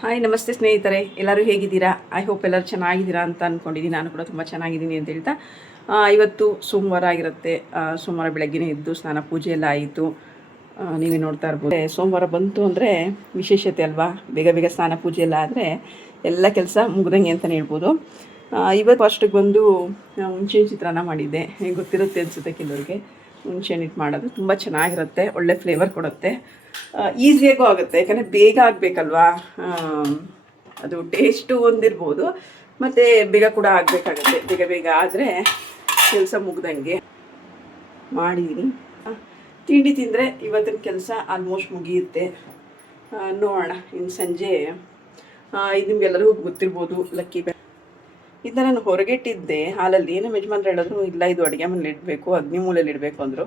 Hi ನಮಸ್ತೆ ಸ್ನೇಹಿತರೆ, ಎಲ್ಲರೂ ಹೇಗಿದ್ದೀರಾ? ಐ ಹೋಪ್ ಎಲ್ಲರೂ ಚೆನ್ನಾಗಿದ್ದೀರಾ ಅಂತ ಅಂದ್ಕೊಂಡಿದ್ದೀನಿ. ನಾನು ಕೂಡ ತುಂಬ ಚೆನ್ನಾಗಿದ್ದೀನಿ ಅಂತ ಹೇಳ್ತಾ ಇವತ್ತು ಸೋಮವಾರ ಆಗಿರುತ್ತೆ. ಸೋಮವಾರ ಬೆಳಗ್ಗೆನೇ ಎದ್ದು ಸ್ನಾನ ಪೂಜೆ ಎಲ್ಲ ಆಯಿತು. ನೀವೇ ನೋಡ್ತಾ ಇರ್ಬೋದು. ಸೋಮವಾರ ಬಂತು ಅಂದರೆ ವಿಶೇಷತೆ ಅಲ್ವಾ. ಬೇಗ ಬೇಗ ಸ್ನಾನ ಪೂಜೆ ಎಲ್ಲ ಆದರೆ ಎಲ್ಲ ಕೆಲಸ ಮುಗ್ದಂಗೆ ಅಂತಲೇ ಹೇಳ್ಬೋದು. ಇವತ್ತು ಫಸ್ಟಿಗೆ ಬಂದು ಹುಣಸೆ ಚಿತ್ರಾನ್ನ ಮಾಡಿದ್ದೆ. ಗೊತ್ತಿರುತ್ತೆ ಅನಿಸುತ್ತೆ ಕೆಲವರಿಗೆ. ಹುಣಸೆಹಣ್ಣಿಟ್ಟು ಮಾಡೋದು ತುಂಬ ಚೆನ್ನಾಗಿರುತ್ತೆ, ಒಳ್ಳೆ ಫ್ಲೇವರ್ ಕೊಡುತ್ತೆ, ಈಸಿಯಾಗೂ ಆಗುತ್ತೆ. ಯಾಕಂದರೆ ಬೇಗ ಆಗಬೇಕಲ್ವಾ, ಅದು ಟೇಸ್ಟು ಒಂದಿರ್ಬೋದು ಮತ್ತು ಬೇಗ ಕೂಡ ಆಗಬೇಕಾಗತ್ತೆ. ಬೇಗ ಬೇಗ ಆದರೆ ಕೆಲಸ ಮುಗ್ದಂಗೆ ಮಾಡಿದ್ದೀನಿ. ತಿಂಡಿ ತಿಂದರೆ ಇವತ್ತಿನ ಕೆಲಸ ಆಲ್ಮೋಸ್ಟ್ ಮುಗಿಯುತ್ತೆ. ನೋಡೋಣ ಇನ್ನು ಸಂಜೆ. ಇದು ನಿಮಗೆಲ್ಲರಿಗೂ ಗೊತ್ತಿರ್ಬೋದು, ಲಕ್ಕಿ ಬ್ಯಾಗ್ ಇದನ್ನ ನಾನು ಹೊರಗಿಟ್ಟಿದ್ದೆ ಹಾಲಲ್ಲಿ. ನಮ್ಮ ಯಜಮಾನ್ರು ಹೇಳಿದ್ರು ಇಲ್ಲ ಇದು ಅಡುಗೆ ಮನೇಲಿ ಇಡಬೇಕು, ಅಗ್ನಿ ಮೂಲೆಯಲ್ಲಿ ಇಡಬೇಕು ಅಂದರು.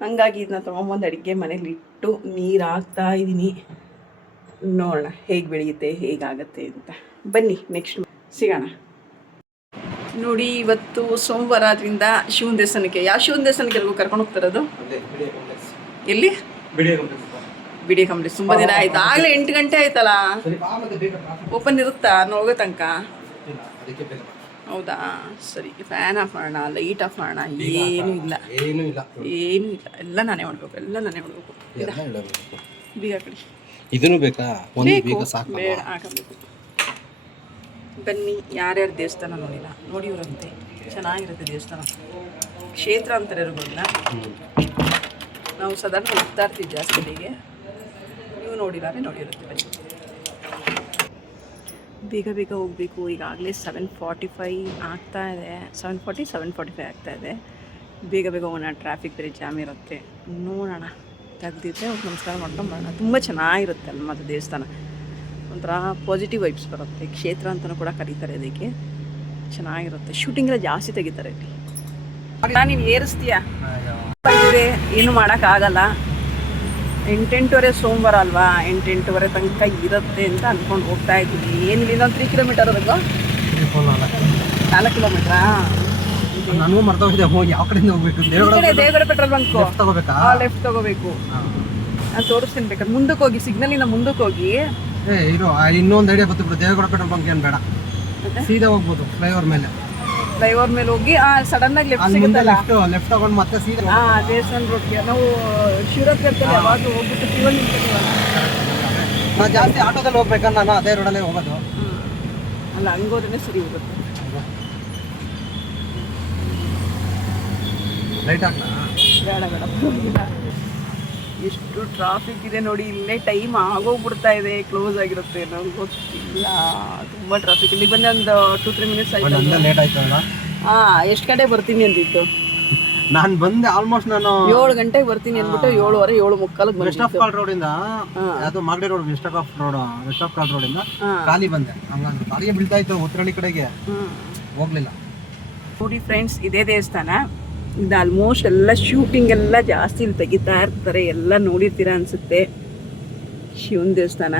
ಹಂಗಾಗಿ ಇದನ್ನ ತೊಗೊಂಬಂದು ಅಡುಗೆ ಮನೇಲಿ ಇಟ್ಟು ನೀರು ಹಾಕ್ತಾ ಇದ್ದೀನಿ. ನೋಡೋಣ ಹೇಗೆ ಬೆಳೆಯುತ್ತೆ, ಹೇಗಾಗತ್ತೆ ಅಂತ. ಬನ್ನಿ ನೆಕ್ಸ್ಟ್ ಸಿಗೋಣ. ನೋಡಿ, ಇವತ್ತು ಸೋಮವಾರ ಆದ್ದರಿಂದ ಶಿವನ ದೇವಸ್ಥಾನಕ್ಕೆ. ಯಾವ ಶಿವನ ದೇವಸ್ಥಾನಕ್ಕೆ ಎಲ್ಲರಿಗೂ ಕರ್ಕೊಂಡು ಹೋಗ್ತಾರದು? ಎಲ್ಲಿ? ಬಿಡಿ ಕಾಂಪ್ಲೆಕ್ಸ್. ತುಂಬ ದಿನ ಆಯ್ತು, ಆಗಲೇ 8 ಗಂಟೆ ಆಯ್ತಲ್ಲ. ಓಪನ್ ಇರುತ್ತಾ ಹೋಗೋ ತನಕ? ಹೌದಾ, ಸರಿ. ಫ್ಯಾನ್ ಆಫ್ ಮಾಡೋಣ, ಲೈಟ್ ಆಫ್ ಮಾಡೋಣ. ಏನೂ ಇಲ್ಲ, ಎಲ್ಲ ನಾನೇ ಮಾಡಬೇಕು. ಬೀಗ ಕಡಿ ಇದನ್ನು ಬೇಕಾ? ಬೇಡ, ಹಾಕಬೇಕು. ಬನ್ನಿ, ಯಾರ್ಯಾರು ದೇವಸ್ಥಾನ ನೋಡಿಲ್ಲ ನೋಡಿವ್ರಂತೆ. ಚೆನ್ನಾಗಿರುತ್ತೆ ದೇವಸ್ಥಾನ, ಕ್ಷೇತ್ರ ಅಂತಾರೆ ಇರೋದನ್ನ. ನಾವು ಸಾಧಾರಣ ಹೋಗ್ತಾ ಇರ್ತೀವಿ ಜಾಸ್ತಿ ಅಲ್ಲಿಗೆ. ನೀವು ನೋಡಿಲ್ಲ ನೋಡಿರುತ್ತೆ. ಬನ್ನಿ, ಬೇಗ ಬೇಗ ಹೋಗಬೇಕು. ಈಗಾಗಲೇ 7:45 ಆಗ್ತಾ ಇದೆ. 7:45 ಆಗ್ತಾ ಇದೆ. ಬೇಗ ಬೇಗ ಹೋಗೋಣ, ಟ್ರಾಫಿಕ್ ಬೇರೆ ಜಾಮ್ ಇರುತ್ತೆ. ನೋಡೋಣ, ತೆಗ್ದಿದ್ರೆ ಅವ್ರು ನಮಸ್ಕಾರ ಮಾಡ್ಕೊಂಡು ಬರೋಣ. ತುಂಬ ಚೆನ್ನಾಗಿರುತ್ತೆ ಅಲ್ಲಿ ಮತ್ತು ದೇವಸ್ಥಾನ. ಒಂಥರ ಪಾಸಿಟಿವ್ ವೈಬ್ಸ್ ಬರುತ್ತೆ. ಕ್ಷೇತ್ರ ಅಂತಲೂ ಕೂಡ ಕರೀತಾರೆ ಅದಕ್ಕೆ. ಚೆನ್ನಾಗಿರುತ್ತೆ. ಶೂಟಿಂಗ್ ಎಲ್ಲ ಜಾಸ್ತಿ ತೆಗಿತಾರೆ ಇಲ್ಲಿ. ನೀನು ಏರಿಸ್ತೀಯಾ? ಏನು ಮಾಡೋಕ್ಕಾಗಲ್ಲ. 8-8:30 ಸೋಮವಾರ ಅಲ್ವಾ, 8-8:30 ತನಕ ಇರುತ್ತೆ ಅಂತ ಅಂದ್ಕೊಂಡು ಹೋಗ್ತಾ ಇದ್ದೀವಿ. ಏನಿಲ್ಲ, ಇನ್ನೊಂದು 3 ಕಿಲೋಮೀಟರ್ ಬೇಕು. 4 ಕಿಲೋಮೀಟ್ರಾ? ನನಗೂ ಮರ್ತೋಗಿದೆ. ಯಾವ ಕಡೆಯಿಂದ ಹೋಗ್ಬೇಕು? ದೇವರ ಪೆಟ್ರೋಲ್ ಬಂಕ್ ತಗೋಬೇಕಾ? ಲೆಫ್ಟ್ ತಗೋಬೇಕು. ನಾನು ತೋರಿಸ್ತೀನಿ ಬೇಕಾದ್ರೆ. ಮುಂದಕ್ಕೆ ಹೋಗಿ, ಸಿಗ್ನಲಿಂದ ಮುಂದಕ್ಕೆ ಹೋಗಿ. ಇನ್ನೊಂದು ಐಡಿಯಾ ಗೊತ್ತಿಬಿಡು. ದೇವಗಡ ಪೆಟ್ರೋಲ್ ಬಂಕ್ ಏನು ಬೇಡ, ಸೀದಾ ಹೋಗ್ಬೋದು. ಫ್ಲೈಓವರ್ ಮೇಲೆ ಹೋಗಿ ಸಡನ್ ಆಗಿ ಲೆಫ್ಟ್ ಸಿಗುತ್ತಲ್ಲ, ಲೆಫ್ಟ್ ತಗೊಂಡು ಮತ್ತೆ ಸೀದಾ ದೇವಸ್ಥಾನ ರೋಡ್ಗೆ. ನಾವು ಶಿವರಾತ್ರಿ ಇರ್ತದೆ, ಯಾವಾಗ ಹೋಗ್ಬಿಟ್ಟು ಶಿವನ್ ನಿಂತಿದ್ದೀವಲ್ಲ. ನಾನು ಜಾಸ್ತಿ ಆಟೋದಲ್ಲಿ ಹೋಗ್ಬೇಕಂದ್ರೆ ನಾನು ಅದೇ ರೋಡಲ್ಲೇ ಹೋಗೋದು. ಅಲ್ಲ, ಹಂಗೋದ್ರೆ ಸರಿ ಹೋಗುತ್ತೆ. ಲೈಟ್ ಹಾಕ್ಲಾ? ಬೇಡ. ಎಷ್ಟು ಟ್ರಾಫಿಕ್ ಇದೆ ನೋಡಿ. ಇಲ್ಲೇ ಟೈಮ್ ಆಗೋಗ್ಬಿಡ್ತಾ ಇದೆ. ಕ್ಲೋಸ್ ಆಗಿರುತ್ತೆ, ನನಗೆ ಗೊತ್ತಿಲ್ಲ. ತುಂಬ ಟ್ರಾಫಿಕ್. ಇಲ್ಲಿ ಬಂದು ಒಂದು 2-3 ಮಿನಿಟ್ಸ್ ಆಯ್ತು. ಲೇಟ್ ಆಯ್ತಲ್ಲ. ಎಷ್ಟು ಗಂಟೆ ಬರ್ತೀನಿ ಅಂದಿತ್ತು? ನಾನು ಬಂದೆ ಆಲ್ಮೋಸ್ಟ್. ನಾನು 7 ಗಂಟೆಗೆ ಬರ್ತೀನಿ ಅಂದ್ಬಿಟ್ಟು 7:15 7:45 ವೆಸ್ಟ್ ಆಫ್ ಕಾಲ್ ರೋಡಿಂದ, ಅದು ಮಾಗಡಿ ರೋಡ್, ವೆಸ್ಟ್ ಆಫ್ ಕಾಲ್ ರೋಡಿಂದ ಖಾಲಿ ಬಂದೆ. ಹಂಗಂದ್ರೆ ಗಾಡಿಗೆ ಬೀಳ್ತಾ ಇತ್ತು ಉತ್ತರಳ್ಳಿ ಕಡೆಗೆ, ಹೋಗ್ಲಿಲ್ಲ. ನೋಡಿ ಫ್ರೆಂಡ್ಸ್, ಇದೇ ದೇವಸ್ಥಾನ. ಇದು ಆಲ್ಮೋಸ್ಟ್ ಎಲ್ಲ ಶೂಟಿಂಗ್ ಎಲ್ಲ ಜಾಸ್ತಿ ಇಲ್ಲಿ ತೆಗಿತಾ ಇರ್ತಾರೆ. ಎಲ್ಲ ನೋಡಿರ್ತೀರ ಅನಿಸುತ್ತೆ. ಶಿವನ ದೇವಸ್ಥಾನ.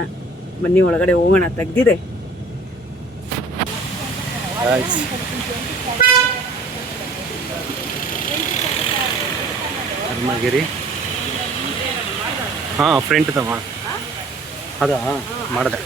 ಬನ್ನಿ ಒಳಗಡೆ ಹೋಗೋಣ, ತೆಗ್ದಿದೆ. ಧರ್ಮಗಿರಿ ಫ್ರಂಟ್ ತಮ್ಮ ಅದ ಮಾಡಿದೆ.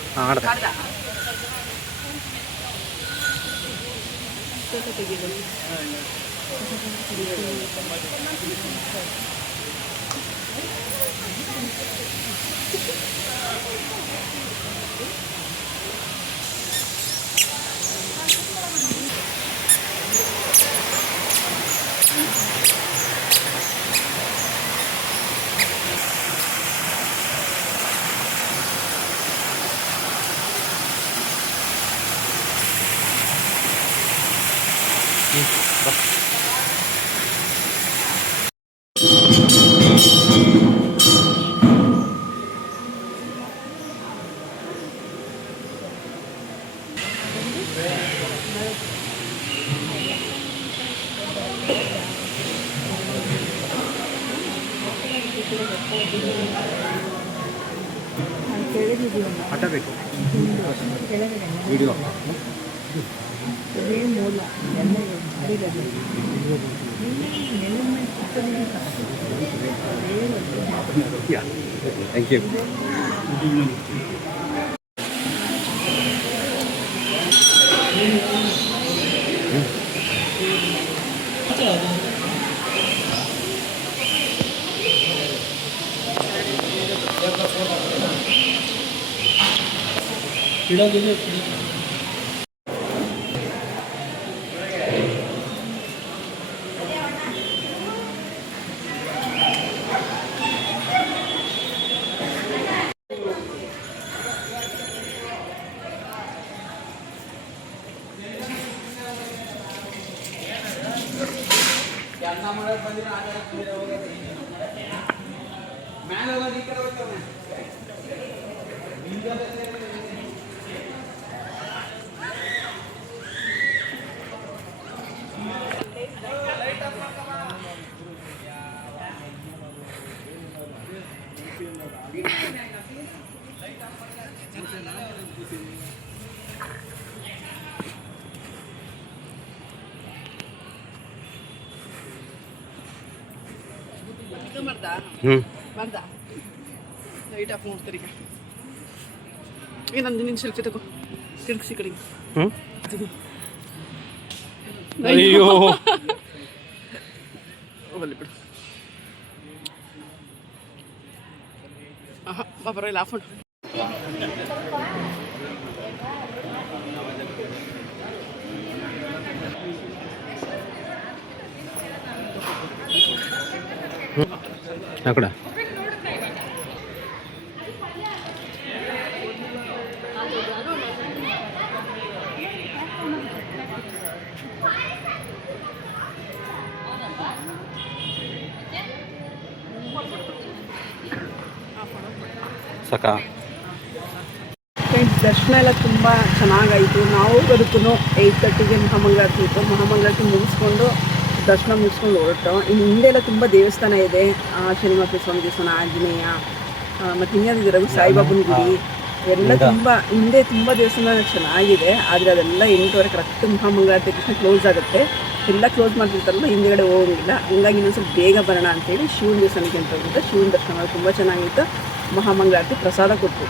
ಹಟ್ಟಬೇಕು ವಿಡಿಯೋ ಥ್ಯಾಂಕ್ ಯು. ಬರ್ದ ಲೈಟ್ ಆಫ್ ನೋಡ್ತಾರೆ ಈಗ ಏನಂದು ನಿನ್ನ ಸೆಲ್ಫಿ ತಗೋ ತಿರ್ಗಿಸಿ ಕಡೆಗೆ ಅಯ್ಯೋ ಬಲ್ಲಿ ಬಿಡು ಬರೋಲ್ಲ ಆಫ್ ಮಾಡು ಅಕಡ ಸಾಕಾ ಫ್ರೆಂಡ್ಸ್ ದರ್ಶನ ಎಲ್ಲ ತುಂಬ ಚೆನ್ನಾಗಾಯಿತು. ನಾವು ಬದುಕು 8:30ಗೆ ಮಹಾಮಂಗಳಾರತಿ ಇತ್ತು. ಮಹಾಮಂಗಳಾರತಿ ಮುಗಿಸ್ಕೊಂಡು ದರ್ಶನ ಮುಗಿಸ್ಕೊಂಡು ಹೊರಟು. ಇನ್ನು ಹಿಂದೆಲ್ಲ ತುಂಬ ದೇವಸ್ಥಾನ ಇದೆ. ಶನಿಮಹಾತ್ಮ ಸ್ವಾಮಿ ದೇವಸ್ಥಾನ, ಆಂಜನೇಯ, ಮತ್ತು ಇನ್ನೊಂದು ರಘು ಸಾಯಿಬಾಬನ ಗುಡಿ ಎಲ್ಲ ತುಂಬ ಹಿಂದೆ ತುಂಬ ದೇವಸ್ಥಾನ ಚೆನ್ನಾಗಿದೆ. ಆದರೆ ಅದೆಲ್ಲ 8:30 ಕರೆಕ್ಟ್ ಮಹಾಮಂಗಳಾರತಿ ತಕ್ಷಣ ಕ್ಲೋಸ್ ಆಗುತ್ತೆ. ಎಲ್ಲ ಕ್ಲೋಸ್ ಮಾಡ್ತಿರ್ತಾರಲ್ಲ, ಹಿಂದೆಗಡೆ ಹೋಗೋಂಗಿಲ್ಲ. ಹಂಗಾಗಿ ಇನ್ನೊಂದು ಸ್ವಲ್ಪ ಬೇಗ ಬರೋಣ ಅಂತೇಳಿ ಶಿವನ ದೇವಸ್ಥಾನಕ್ಕೆ ಅಂತ ಹೋಗಿದ್ದೆ. ಶಿವನ ದರ್ಶನ ಮಾಡಿ ತುಂಬ ಚೆನ್ನಾಗಿತ್ತು. ಮಹಾಮಂಗಳಾರತಿ ಪ್ರಸಾದ ಕೊಟ್ಟು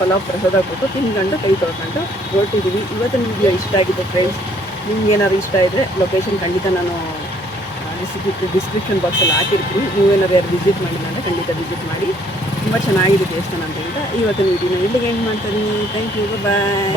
ಪಲಾವ್ ಪ್ರಸಾದ ಕೊಟ್ಟು ತಿನ್ಕೊಂಡು ಕೈ ತೊಳ್ಕೊಂಡು ಹೊರಟಿದ್ದೀವಿ. ಇವತ್ತಿನ ವಿಡಿಯೋ ಇಷ್ಟ ಆಗಿದೆ ಫ್ರೆಂಡ್ಸ್. ನಿಮ್ಗೆ ಏನಾದ್ರು ಇಷ್ಟ ಇದ್ದರೆ ಲೊಕೇಶನ್ ಖಂಡಿತ ನಾನು ಡಿಸ್ಕ್ರಿಪ್ಷನ್ ಬಾಕ್ಸಲ್ಲಿ ಹಾಕಿರ್ತೀನಿ. ನೀವೇನಾದ್ರು ಯಾರು ವಿಸಿಟ್ ಮಾಡಿಲ್ಲ ಅಂದರೆ ಖಂಡಿತ ವಿಸಿಟ್ ಮಾಡಿ. ತುಂಬ ಚೆನ್ನಾಗಿದೆ ದೇವಸ್ಥಾನ ಅಂತ ಹೇಳ್ತಾ ಇವತ್ತಿನ ವಿಡಿಯೋನ ಇಲ್ಲಿಗೆ ಎಂಡ್ ಮಾಡ್ತೀನಿ. Thank you, bye.